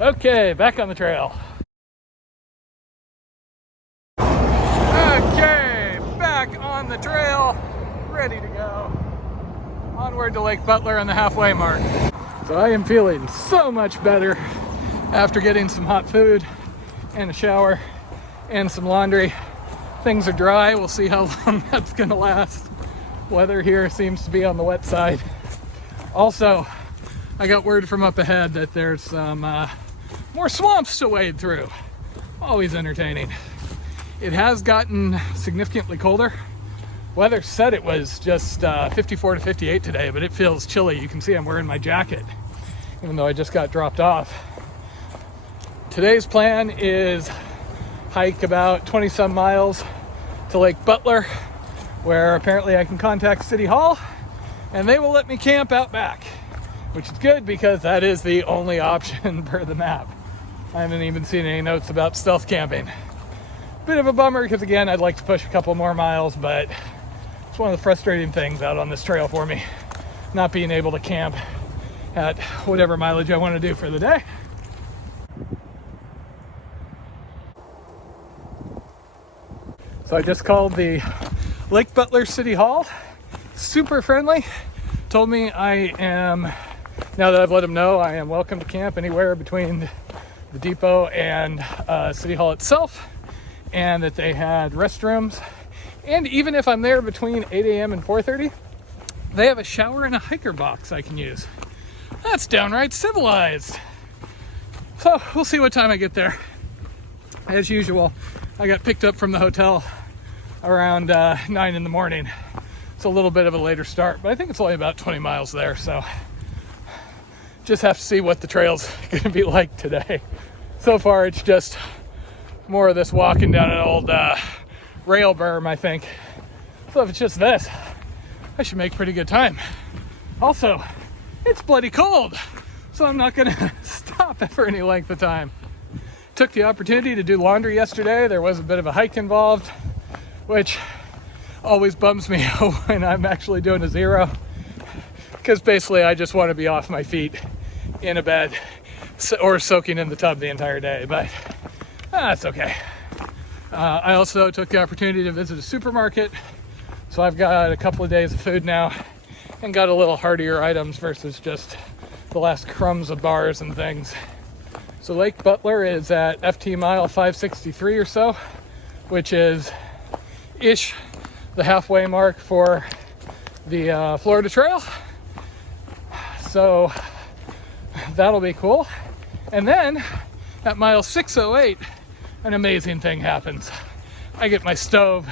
Okay, back on the trail. Okay, back on the trail, ready to go. Onward to Lake Butler on the halfway mark. So I am feeling so much better after getting some hot food and a shower and some laundry. Things are dry, we'll see how long that's gonna last. Weather here seems to be on the wet side. Also, I got word from up ahead that there's some more swamps to wade through. Always entertaining. It has gotten significantly colder. Weather said it was just 54 to 58 today, but it feels chilly. You can see I'm wearing my jacket, even though I just got dropped off. Today's plan is hike about 20 some miles to Lake Butler, where apparently I can contact City Hall and they will let me camp out back, which is good because that is the only option per the map. I haven't even seen any notes about stealth camping. Bit of a bummer because again, I'd like to push a couple more miles, but it's one of the frustrating things out on this trail for me, not being able to camp at whatever mileage I want to do for the day. So I just called the Lake Butler City Hall, super friendly, told me I am, now that I've let them know, I am welcome to camp anywhere between the depot and City Hall itself, and that they had restrooms, and even if I'm there between 8 a.m. and 4:30, they have a shower and a hiker box I can use. That's downright civilized. So we'll see what time I get there. As usual, I got picked up from the hotel around 9 in the morning. It's a little bit of a later start, but I think it's only about 20 miles there, so just have to see what the trail's gonna be like today. So far, it's just more of this walking down an old rail berm, I think. So if it's just this, I should make pretty good time. Also, it's bloody cold, so I'm not gonna stop for any length of time. Took the opportunity to do laundry yesterday. There was a bit of a hike involved, which always bums me out when I'm actually doing a zero, because basically I just want to be off my feet in a bed or soaking in the tub the entire day, but that's okay. I also took the opportunity to visit a supermarket, so I've got a couple of days of food now and got a little heartier items versus just the last crumbs of bars and things. So Lake Butler is at FT mile 563 or so, which is ish the halfway mark for the Florida Trail. So that'll be cool. And then at mile 608, an amazing thing happens. I get my stove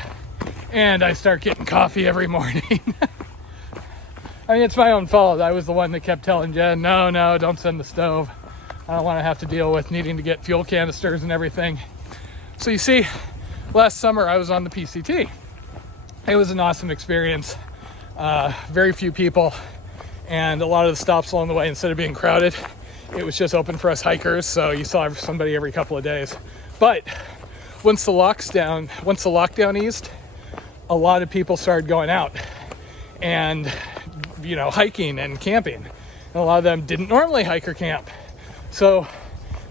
and I start getting coffee every morning. I mean, it's my own fault. I was the one that kept telling Jen, no, don't send the stove. I don't want to have to deal with needing to get fuel canisters and everything. So you see, last summer I was on the PCT. It was an awesome experience. Very few people, and a lot of the stops along the way, instead of being crowded, it was just open for us hikers, so you saw somebody every couple of days. But once the lockdown eased, a lot of people started going out and, hiking and camping. And a lot of them didn't normally hike or camp. So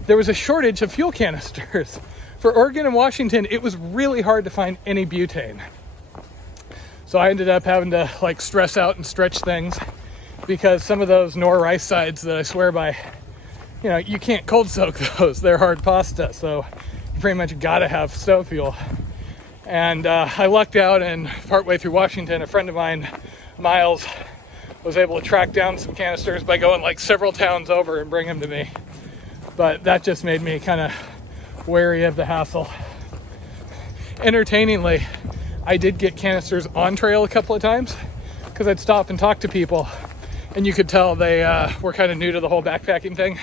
there was a shortage of fuel canisters. For Oregon and Washington, it was really hard to find any butane. So I ended up having to stress out and stretch things, because some of those nor rice sides that I swear by, you can't cold soak those. They're hard pasta, so you pretty much gotta have stove fuel. And I lucked out, and partway through Washington, a friend of mine, Miles, was able to track down some canisters by going several towns over and bring them to me. But that just made me kind of wary of the hassle. Entertainingly, I did get canisters on trail a couple of times, because I'd stop and talk to people, and you could tell they were kind of new to the whole backpacking thing.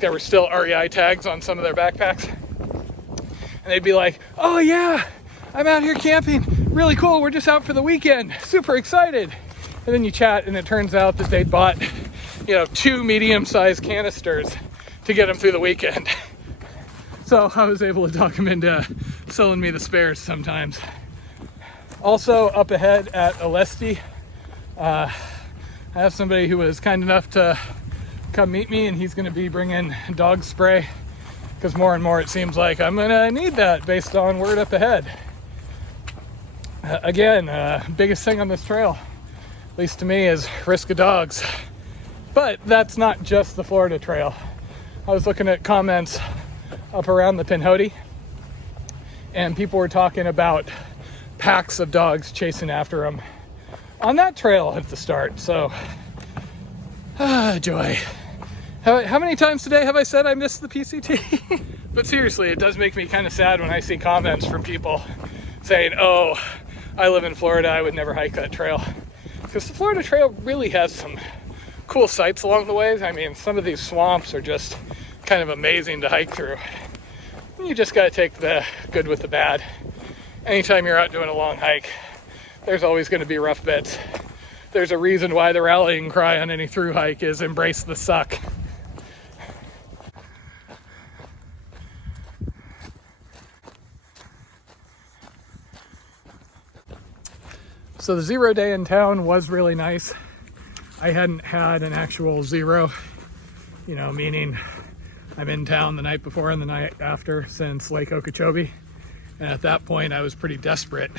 There were still REI tags on some of their backpacks. And they'd be like, oh yeah, I'm out here camping. Really cool, we're just out for the weekend. Super excited. And then you chat, and it turns out that they'd bought, 2 medium-sized canisters to get them through the weekend. So I was able to talk them into selling me the spares sometimes. Also up ahead at OLUSTEE, I have somebody who was kind enough to come meet me, and he's going to be bringing dog spray, because more and more it seems like I'm going to need that based on word up ahead. Again, biggest thing on this trail, at least to me, is risk of dogs. But that's not just the Florida Trail. I was looking at comments up around the Pinhoti, and people were talking about packs of dogs chasing after them on that trail at the start. So, joy. How many times today have I said I missed the PCT? But seriously, it does make me kind of sad when I see comments from people saying, oh, I live in Florida, I would never hike that trail. Because the Florida Trail really has some cool sights along the way. I mean, some of these swamps are just kind of amazing to hike through. You just got to take the good with the bad. Anytime you're out doing a long hike, there's always going to be rough bits. There's a reason why the rallying cry on any through hike is embrace the suck. So the 0 day in town was really nice. I hadn't had an actual zero, meaning I'm in town the night before and the night after since Lake Okeechobee. And at that point I was pretty desperate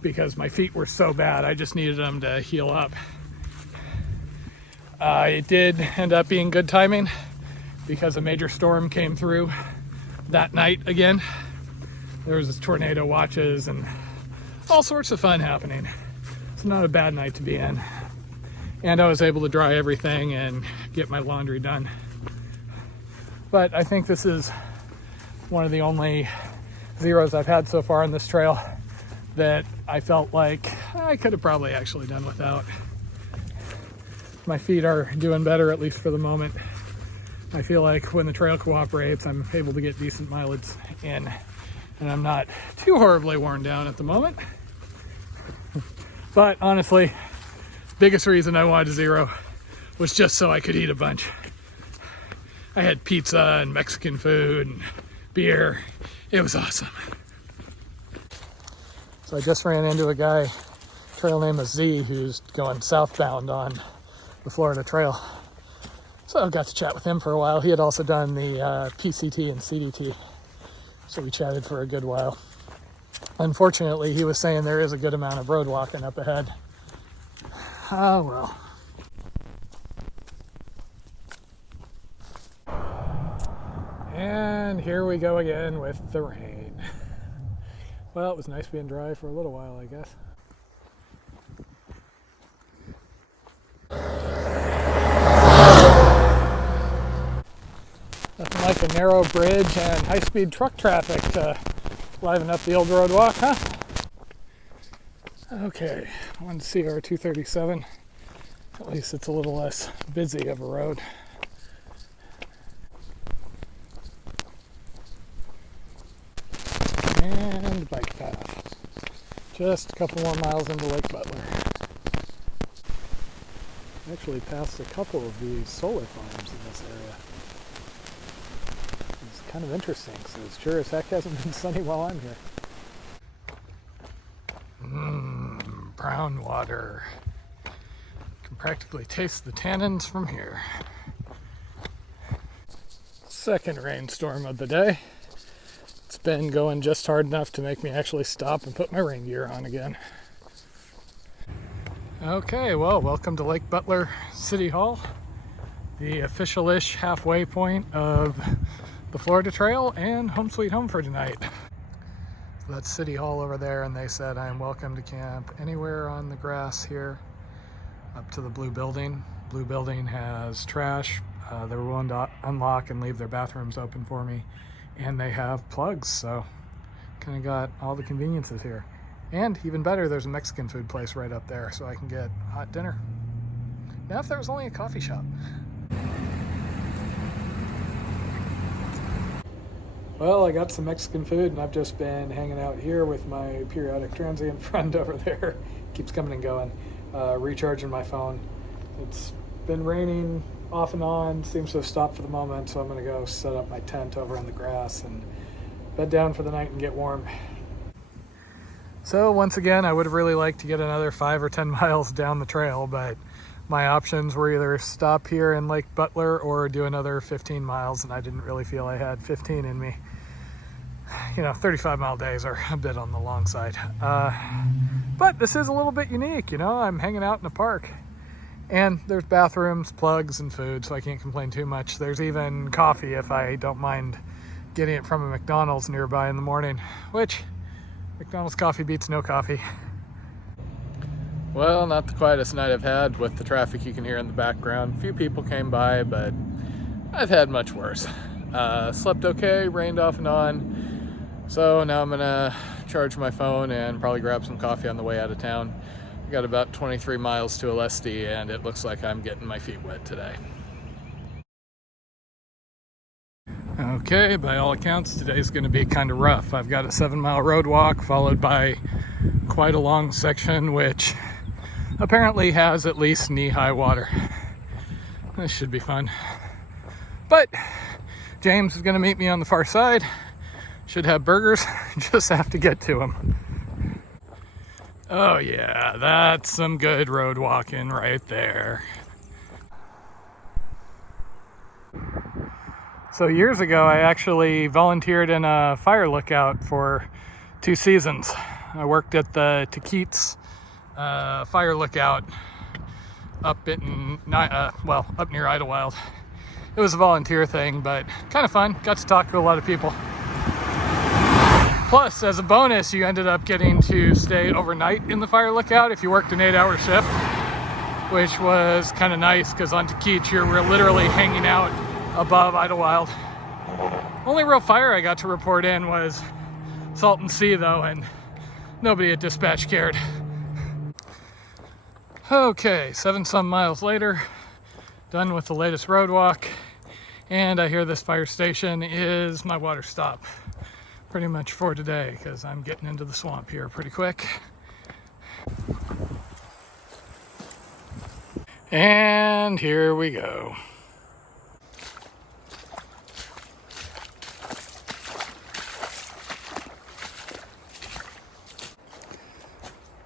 because my feet were so bad. I just needed them to heal up. It did end up being good timing because a major storm came through that night again. There was tornado watches and all sorts of fun happening. It's not a bad night to be in. And I was able to dry everything and get my laundry done. But I think this is one of the only zeros I've had so far on this trail that I felt like I could have probably actually done without. My feet are doing better, at least for the moment. I feel like when the trail cooperates, I'm able to get decent mileage in, and I'm not too horribly worn down at the moment. But honestly, biggest reason I wanted a zero was just so I could eat a bunch. I had pizza and Mexican food and beer. It was awesome. So I just ran into a guy, trail name is Z, who's going southbound on the Florida Trail. So I got to chat with him for a while. He had also done the PCT and CDT. So we chatted for a good while. Unfortunately, he was saying there is a good amount of road walking up ahead. Oh well. And here we go again with the rain. Well, it was nice being dry for a little while, I guess. Nothing like a narrow bridge and high-speed truck traffic to liven up the old road walk, huh? Okay, on CR 237. At least it's a little less busy of a road. And bike path. Just a couple more miles into Lake Butler. I actually passed a couple of these solar farms in this area. It's kind of interesting, so it sure as heck hasn't been sunny while I'm here. Brown water. You can practically taste the tannins from here. Second rainstorm of the day. It's been going just hard enough to make me actually stop and put my rain gear on again. Okay, well, welcome to Lake Butler City Hall, the official-ish halfway point of the Florida Trail and home sweet home for tonight. So that's City Hall over there, and they said I am welcome to camp anywhere on the grass here up to the blue building. Blue building has trash. They were willing to unlock and leave their bathrooms open for me, and they have plugs, so kind of got all the conveniences here. And even better, there's a Mexican food place right up there, so I can get hot dinner. Now if there was only a coffee shop. Well, I got some Mexican food, and I've just been hanging out here with my periodic transient friend over there. Keeps coming and going. Recharging my phone. It's been raining off and on, seems to have stopped for the moment, so I'm going to go set up my tent over on the grass and bed down for the night and get warm. So once again, I would have really liked to get another 5 or 10 miles down the trail, but my options were either stop here in Lake Butler or do another 15 miles, and I didn't really feel I had 15 in me. 35-mile days are a bit on the long side. But this is a little bit unique, I'm hanging out in a park. And there's bathrooms, plugs, and food, so I can't complain too much. There's even coffee if I don't mind getting it from a McDonald's nearby in the morning, which McDonald's coffee beats no coffee. Well, not the quietest night I've had with the traffic you can hear in the background. A few people came by, but I've had much worse. Slept okay, rained off and on. So now I'm gonna charge my phone and probably grab some coffee on the way out of town. I got about 23 miles to OLUSTEE, and it looks like I'm getting my feet wet today. Okay, by all accounts, today's gonna be kind of rough. I've got a 7-mile road walk followed by quite a long section, which apparently has at least knee-high water. This should be fun. But James is gonna meet me on the far side. Should have burgers, just have to get to him. Oh yeah, that's some good road walking right there. So years ago, I actually volunteered in a fire lookout for 2 seasons. I worked at the Tequit's fire lookout up near Idlewild. It was a volunteer thing, but kind of fun. Got to talk to a lot of people. Plus, as a bonus, you ended up getting to stay overnight in the fire lookout if you worked an 8-hour shift, which was kind of nice because on Tequit's we're literally hanging out above Idlewild. Only real fire I got to report in was Salton Sea though, and nobody at dispatch cared. Okay, 7-some miles later, done with the latest road walk, and I hear this fire station is my water stop. Pretty much for today, because I'm getting into the swamp here pretty quick. And here we go.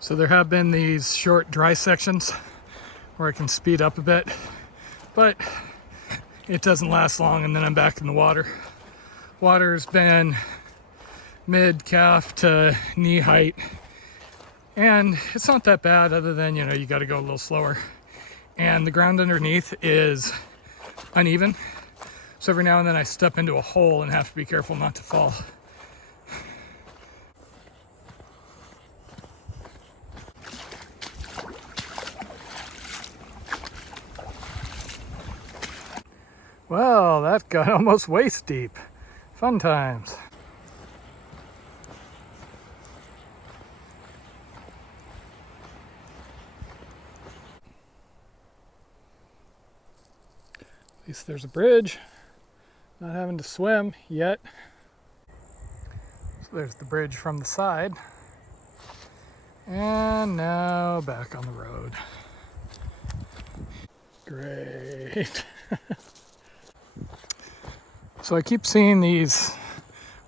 So there have been these short dry sections where I can speed up a bit, but it doesn't last long and then I'm back in the water. Water's been mid-calf to knee height, and it's not that bad other than you got to go a little slower, and the ground underneath is uneven, so every now and then I step into a hole and have to be careful not to fall. Well, that got almost waist deep. Fun times. At least there's a bridge, not having to swim yet. So there's the bridge from the side. And now back on the road. Great. So I keep seeing these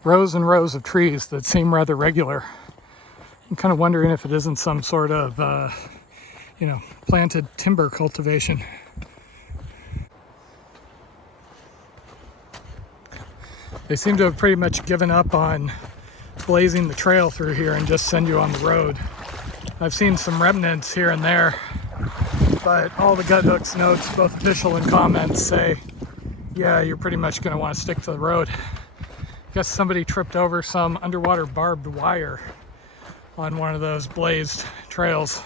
rows and rows of trees that seem rather regular. I'm kind of wondering if it isn't some sort of, planted timber cultivation. They seem to have pretty much given up on blazing the trail through here and just send you on the road. I've seen some remnants here and there, but all the gut hooks notes, both official and comments, say, yeah, you're pretty much going to want to stick to the road. I guess somebody tripped over some underwater barbed wire on one of those blazed trails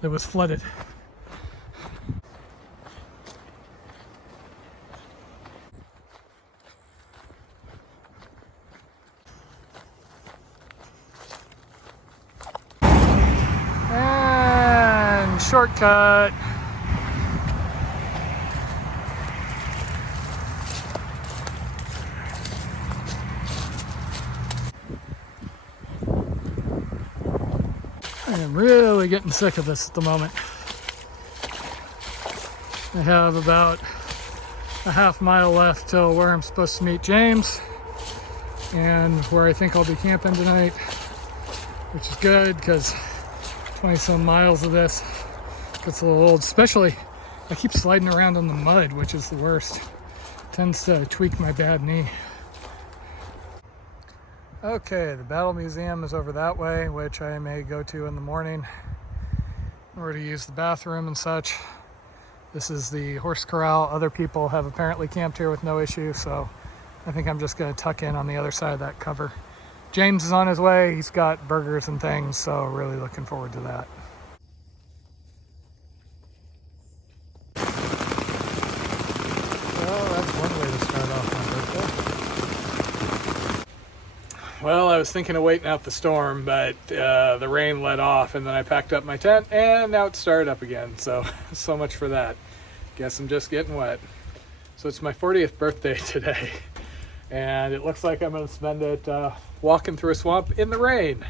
that was flooded. And shortcut. I am really getting sick of this at the moment. I have about a half-mile left till where I'm supposed to meet James and where I think I'll be camping tonight, which is good because 20-some miles of this gets a little old, especially I keep sliding around on the mud, which is the worst. Tends to tweak my bad knee. Okay, the Battle Museum is over that way, which I may go to in the morning in order to use the bathroom and such. This is the horse corral. Other people have apparently camped here with no issue, so I think I'm just going to tuck in on the other side of that cover. James is on his way. He's got burgers and things, so really looking forward to that. Well, that's one way to start off my birthday. Well, I was thinking of waiting out the storm, but the rain let off, and then I packed up my tent, and now it's started up again. So much for that. Guess I'm just getting wet. So it's my 40th birthday today, and it looks like I'm going to spend it walking through a swamp in the rain.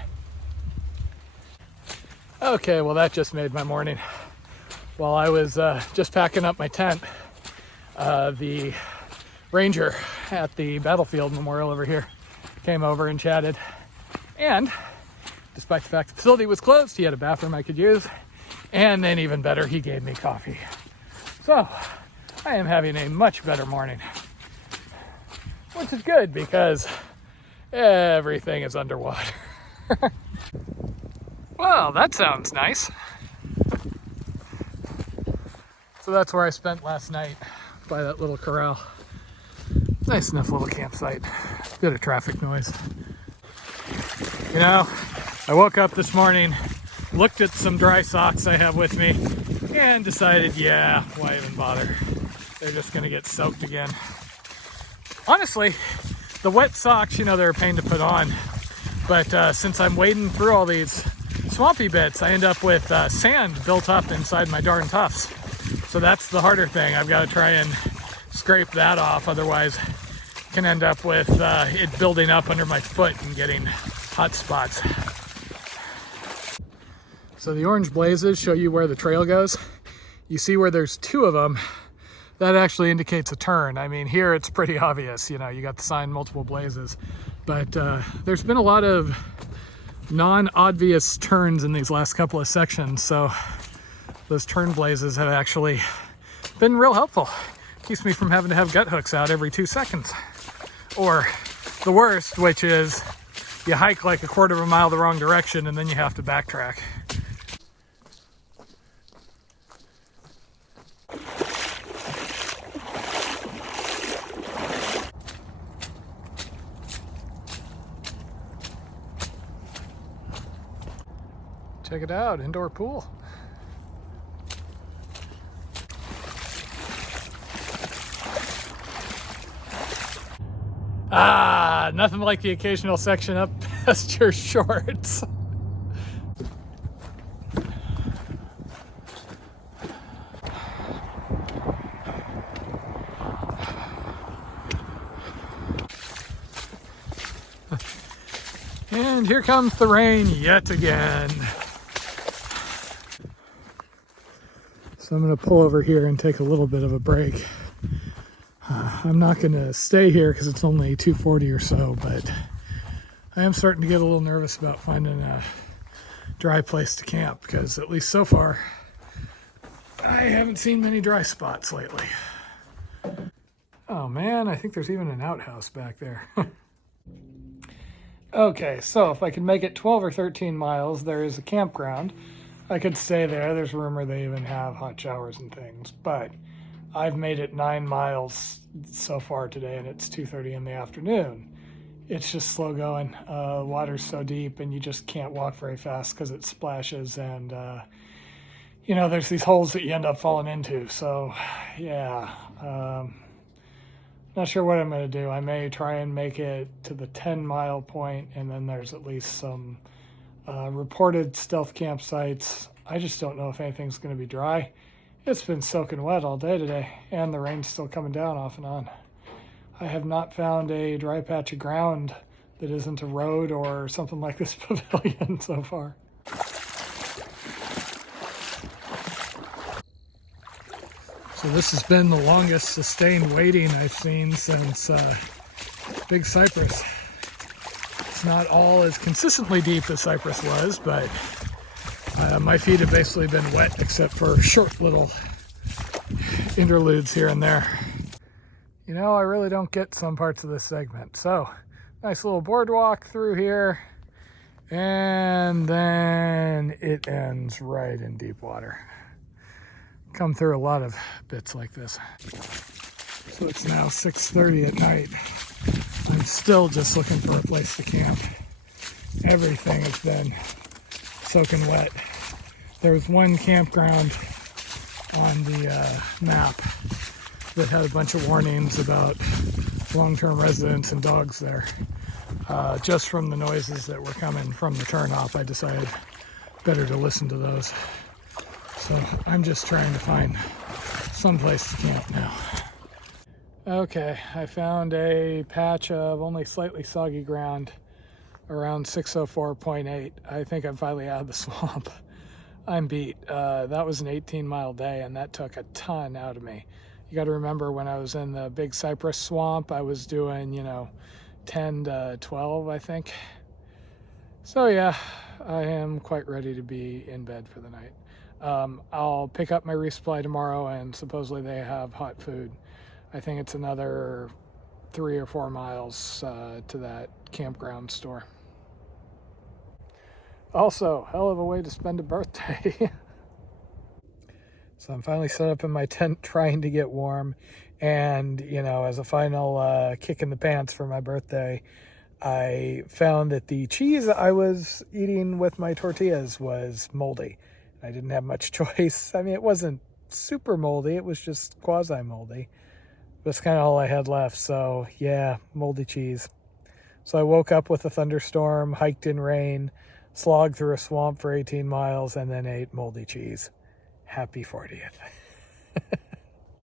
Okay, well that just made my morning. While I was just packing up my tent, the ranger at the battlefield memorial over here came over and chatted, and despite the fact the facility was closed, he had a bathroom I could use, and then even better, he gave me coffee. So I am having a much better morning, which is good because everything is underwater. Well, that sounds nice. So that's where I spent last night, by that little corral. Nice enough little campsite. Bit of traffic noise. You know, I woke up this morning, looked at some dry socks I have with me, and decided, yeah, why even bother? They're just gonna get soaked again. Honestly, the wet socks, you know, they're a pain to put on, but since I'm wading through all these swampy bits, I end up with sand built up inside my darn tufts. So that's the harder thing. I've got to try and scrape that off, otherwise can end up with it building up under my foot and getting hot spots. So the orange blazes show you where the trail goes. You see where there's two of them, that actually indicates a turn. I mean, here it's pretty obvious, you know, you got the sign multiple blazes, but there's been a lot of non-obvious turns in these last couple of sections, so those turn blazes have actually been real helpful. Keeps me from having to have gut hooks out every 2 seconds. Or the worst, which is you hike like a quarter of a mile the wrong direction and then you have to backtrack. Check it out, indoor pool. Ah, nothing like the occasional section up past your shorts. And here comes the rain yet again. So I'm going to pull over here and take a little bit of a break. I'm not going to stay here because it's only 2:40 or so, but I am starting to get a little nervous about finding a dry place to camp because at least so far I haven't seen many dry spots lately. Oh man, I think there's even an outhouse back there. Okay, so if I could make it 12 or 13 miles, there is a campground. I could stay there. There's a rumor they even have hot showers and things, but I've made it 9 miles so far today, and it's 2:30 in the afternoon. It's just slow going. Water's so deep, and you just can't walk very fast because it splashes, and you know, there's these holes that you end up falling into. So, yeah, not sure what I'm going to do. I may try and make it to the 10-mile point, and then there's at least some reported stealth campsites. I just don't know if anything's going to be dry. It's been soaking wet all day today, and the rain's still coming down off and on. I have not found a dry patch of ground that isn't a road or something like this pavilion so far. So this has been the longest sustained waiting I've seen since Big Cypress. It's not all as consistently deep as Cypress was, but my feet have basically been wet except for short little interludes here and there. You know, I really don't get some parts of this segment. So, nice little boardwalk through here. And then it ends right in deep water. Come through a lot of bits like this. So it's now 6:30 at night. I'm still just looking for a place to camp. Everything has been soaking wet. There was one campground on the map that had a bunch of warnings about long-term residents and dogs there. Just from the noises that were coming from the turnoff, I decided better to listen to those. So I'm just trying to find some place to camp now. Okay, I found a patch of only slightly soggy ground around 604.8. I think I'm finally out of the swamp. I'm beat. That was an 18-mile day, and that took a ton out of me. You got to remember, when I was in the big cypress swamp, I was doing, 10 to 12, I think. So yeah, I am quite ready to be in bed for the night. I'll pick up my resupply tomorrow, and supposedly they have hot food. I think it's another 3 or 4 miles to that campground store. Also, hell of a way to spend a birthday. So I'm finally set up in my tent trying to get warm. And, as a final kick in the pants for my birthday, I found that the cheese I was eating with my tortillas was moldy. I didn't have much choice. I mean, it wasn't super moldy. It was just quasi-moldy. That's kind of all I had left. So, yeah, moldy cheese. So I woke up with a thunderstorm, hiked in rain, slogged through a swamp for 18 miles, and then ate moldy cheese. Happy 40th.